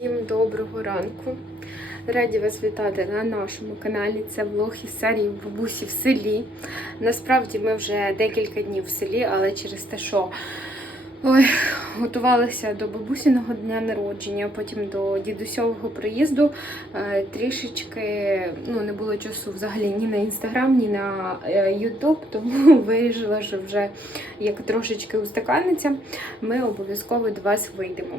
Всім доброго ранку. Раді вас вітати на нашому каналі. Це влог із серії бабусі в селі. Насправді ми вже декілька днів в селі, але через те, що ой, готувалася до бабусіного дня народження, потім до дідусьового приїзду. е, Трішечки ну, не було часу взагалі ні на інстаграм, ні на е, Ютуб, тому вирішила, що вже як трошечки устаканиться, ми обов'язково до вас вийдемо.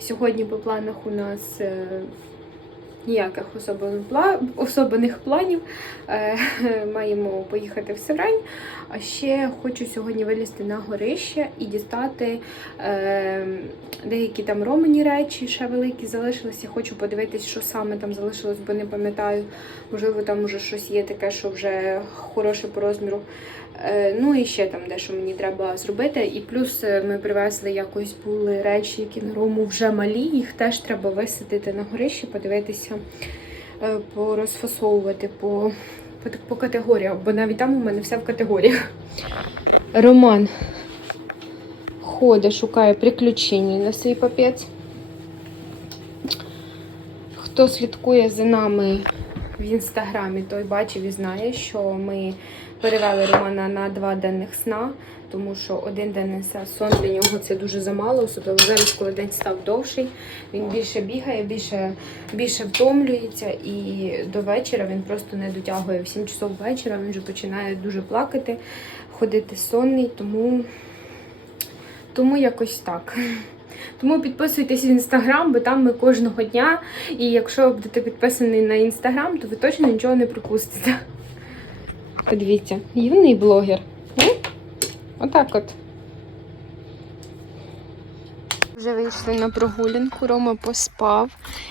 Сьогодні по планах у нас е, ніяких особливих, пла- особливих планів. Е, Маємо поїхати в Севрань. А ще хочу сьогодні вилізти на горище і дістати е, деякі там романі речі, ще великі залишилися. Хочу подивитись, що саме там залишилось, бо не пам'ятаю. Можливо, там уже щось є таке, що вже хороше по розміру. Е, Ну і ще там дещо мені треба зробити. І плюс е, ми привезли якось були речі, які на рому вже малі. Їх теж треба висадити на горищі, подивитися, е, порозфасовувати по, по, по категоріях, бо навіть там у мене все в категоріях. Роман ходить, шукає приключень на свій папець. Хто слідкує за нами в інстаграмі, той бачив і знає, що ми перевели Романа на два денних сна, тому що один денний сон для нього це дуже замало, особливо зараз, коли день став довший. Він більше бігає, більше, більше втомлюється, і до вечора він просто не дотягує. В 7 часов вечора він вже починає дуже плакати, ходити сонний, тому, тому якось так. Тому підписуйтесь в інстаграм, бо там ми кожного дня. І якщо будете підписані на інстаграм, то ви точно нічого не пропустите. Подивіться, юний блогер. Отак от. Вже вийшли на прогулянку, Рома поспав.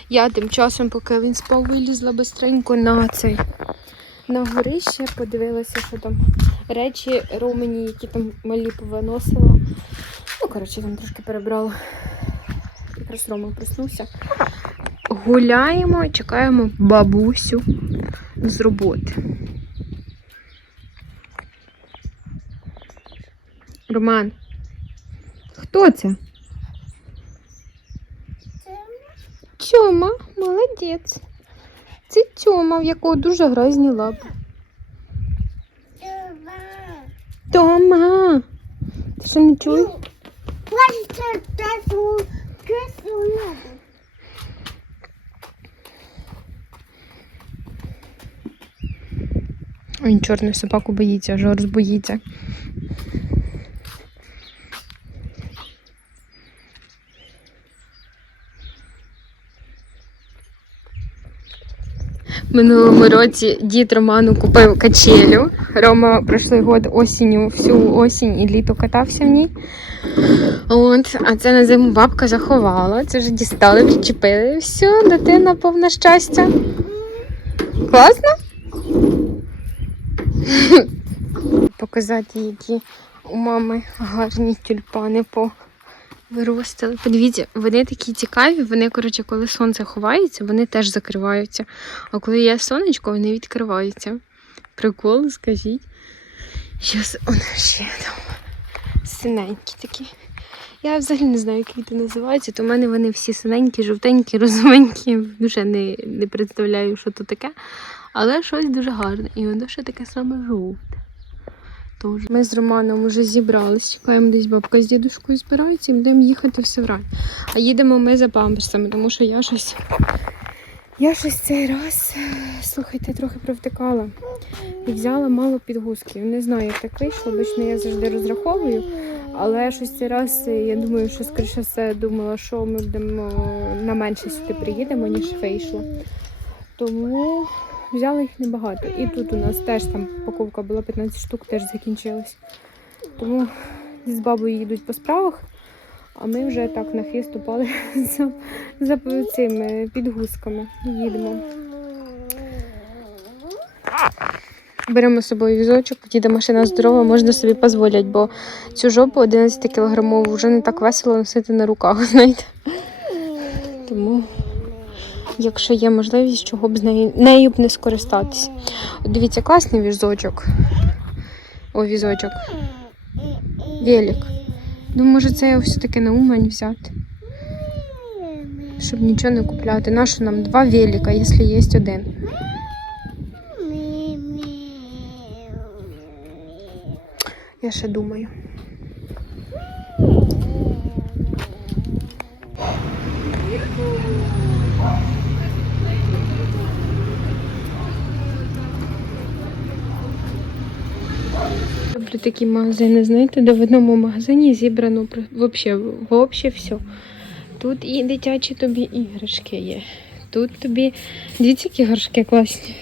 Я тим часом, поки він спав, вилізла бистренько на цей на горище, подивилася, що там речі Романі, які там малі повиносила. Ну, коротше, там трошки перебрала. Якраз Рома проснувся. Гуляємо, чекаємо бабусю з роботи. Роман. Хто це? Тьома, молодець. Це Тьома, в якого дуже грязні лапи. Тома! Ти що не чуєш? Він чорну собаку боїться, Жорж боїться. Минулому році дід Роману купив качелю. Рома пройшли год осінню, всю осінь і літо катався в ній. От, а це на зиму бабка заховала. Це вже дістали, причепили. Все, дитина повна щастя. Класно? Показати, які у мами гарні тюльпани по виростили. Подивіться, вони такі цікаві, вони, коротше, коли сонце ховається, вони теж закриваються. А коли є сонечко, вони відкриваються. Прикол, скажіть. Щас он ще там синенькі такі. Я взагалі не знаю, як квіти називаються, то в мене вони всі синенькі, жовтенькі, розовенькі. Дуже не, не представляю, що то таке. Але щось дуже гарне. І воно ще таке саме жовте. Тож. Ми з Романом вже зібрались, чекаємо десь бабка з дідушкою збираються і будемо їхати в Севрань. А їдемо ми за памперсами, тому що я щось. Я щось цей раз, е, слухайте, трохи провтикала. І взяла мало підгузків. Не знаю, як так вийшло, обично я завжди розраховую. Але щось цей раз, е, я думаю, що скоріше все думала, що ми будемо е, на менше сюди приїдемо, ніж вийшло. Тому взяла їх небагато. І тут у нас теж там упаковка була 15 штук, теж закінчилась. Тому з бабою їдуть по справах, а ми вже так на хвіст упали за, за цими підгузками. Їдемо. Беремо з собою візочок, діда машина здорова, можна собі дозволяти, бо цю жопу 11 кілограмову вже не так весело носити на руках, знаєте. Якщо є можливість, чого б з нею, нею б не скористатися. Дивіться, класний візочок. О, візочок. Велик. Думаю, може це я все-таки на Умань взяти. щоб нічого не купляти. Нащо нам два велика, якщо є один? Я ще думаю. Люблю такі магазини, знаєте, де в одному магазині зібрано про- вообще, все. Тут і дитячі тобі іграшки є. Тут тобі. Дивіться, які горшки класні.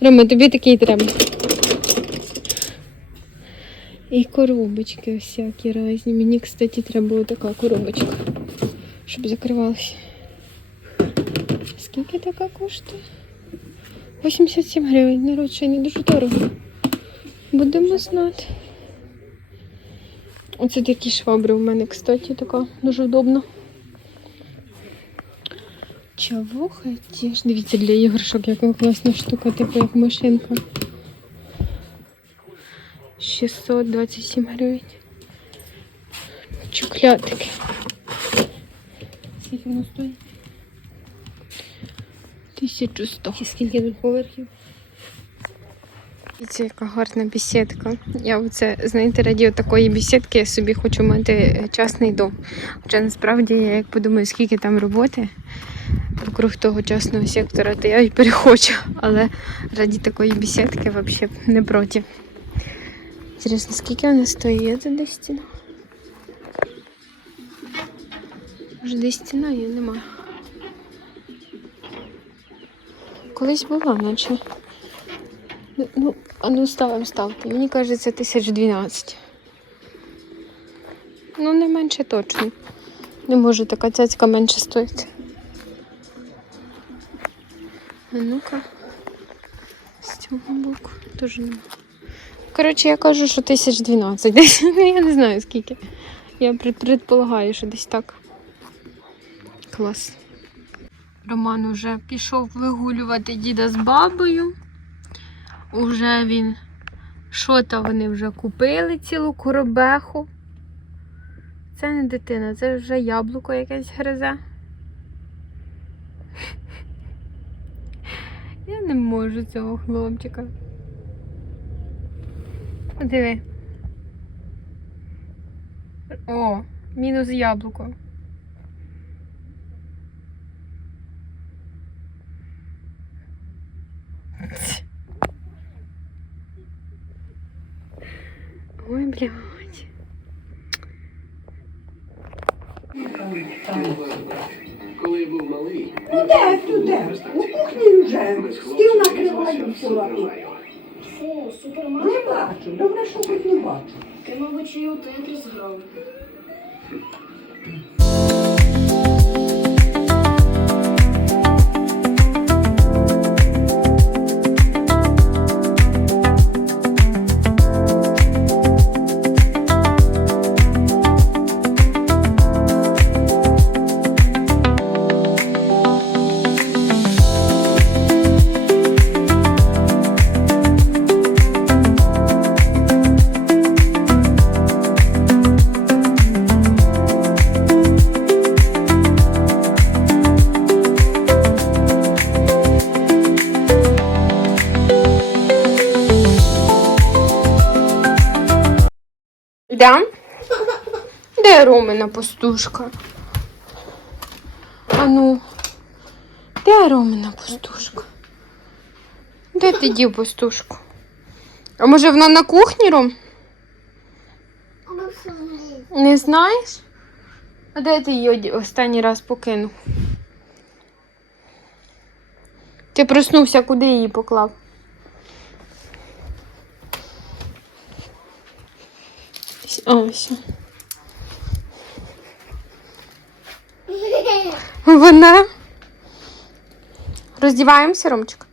Рома, тобі такий треба. І коробочки всякі різні. Мені, кстати, треба була така коробочка, щоб закривалася. Скільки така коштує? 87 гривень. Народ, не дуже дорого. Будемо знати. Оце такі швабри у мене, кстати, така дуже удобно. Чавуха ті ж. Дивіться, для іграшок яка класна штука, типу як машинка. 627 гривень. Чоклятики. Скільки воно стоїть? 1100. І скільки тут поверхів? Дивіться, яка гарна бесідка. Я оце, знаєте, раді такої бесідки я собі хочу мати е, частний дом. Хоча насправді я як подумаю, скільки там роботи вокруг того частного сектора, то я й перехочу. Але раді такої бесідки взагалі не проти. Інтересно, скільки вона стоїть за десь стіна? Може десь стіна є, немає. Колись була, наче. Ну, Ну, а ну ставимо ставки. Мені кажеться, тисяч дванадцять. Ну, не менше точно. Не може така цяцька менше стоїть. А ну-ка. З цього боку теж нема. Коротше, я кажу, що тисяч дванадцять десь. Ну, я не знаю скільки. Я предполагаю, що десь так. Клас. Роман уже пішов вигулювати діда з бабою. Уже він що то вони вже купили цілу коробеху. Це не дитина, це вже яблуко якесь гризе. Я не можу цього хлопчика. Диви. О, мінус яблуко. Ой, блядь. Коли я був малий, Ну де, тут? У кухні вже. Стіл накриваю всю лапу. Фу, супермаркет? Не бачу. Добре, що хоч не бачу. Ти, мабуть, і у тетріс грав. Ромина пастушка? А ну, де Ромина пастушка? Де ти дів пастушку? А може вона на кухні, Ром? Не знаєш? А де ти її останній раз покинув? Ти проснувся, куди її поклав? О, все. Вона. Роздіваємося, Ромчик.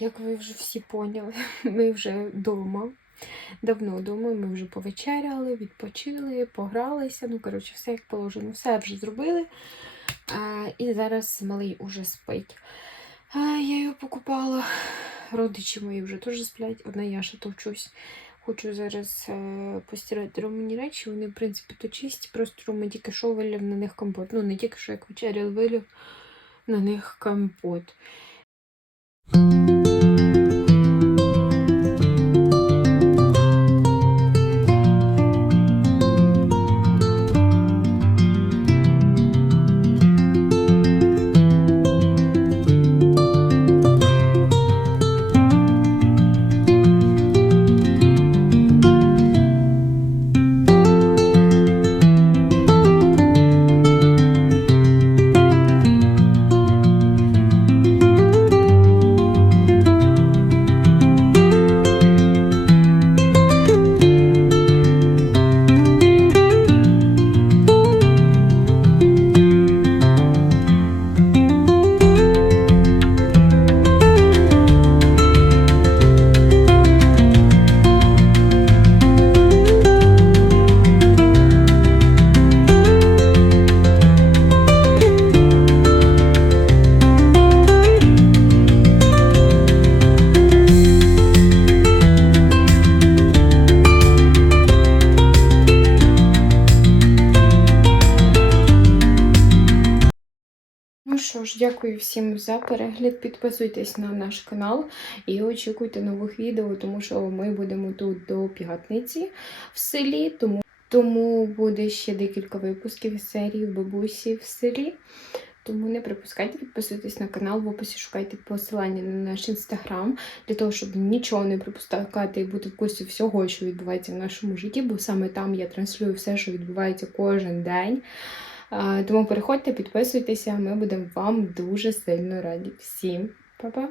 Як ви вже всі поняли, ми вже вдома. Давно вдома, ми вже повечеряли, відпочили, погралися. Ну, коротше, все як положено, все вже зробили. А, і зараз малий уже спить. А, я його покупала. Родичі мої вже теж сплять. Одна я ще товчусь. Хочу зараз е, постирати романі речі. Вони, в принципі, то чисті, просто Рома тільки що вилив на них компот. Ну, не тільки що як вечеряв, вилив на них компот. Дякую всім за перегляд. Підписуйтесь на наш канал і очікуйте нових відео, тому що ми будемо тут до п'ятниці в селі. Тому, тому буде ще декілька випусків із серії бабусі в селі. Тому не пропускайте, підписуйтесь на канал, в описі шукайте посилання на наш інстаграм для того, щоб нічого не пропускати і бути в курсі всього, що відбувається в нашому житті, бо саме там я транслюю все, що відбувається кожен день. Тому переходьте, підписуйтеся, ми будемо вам дуже сильно раді. Всім па-па!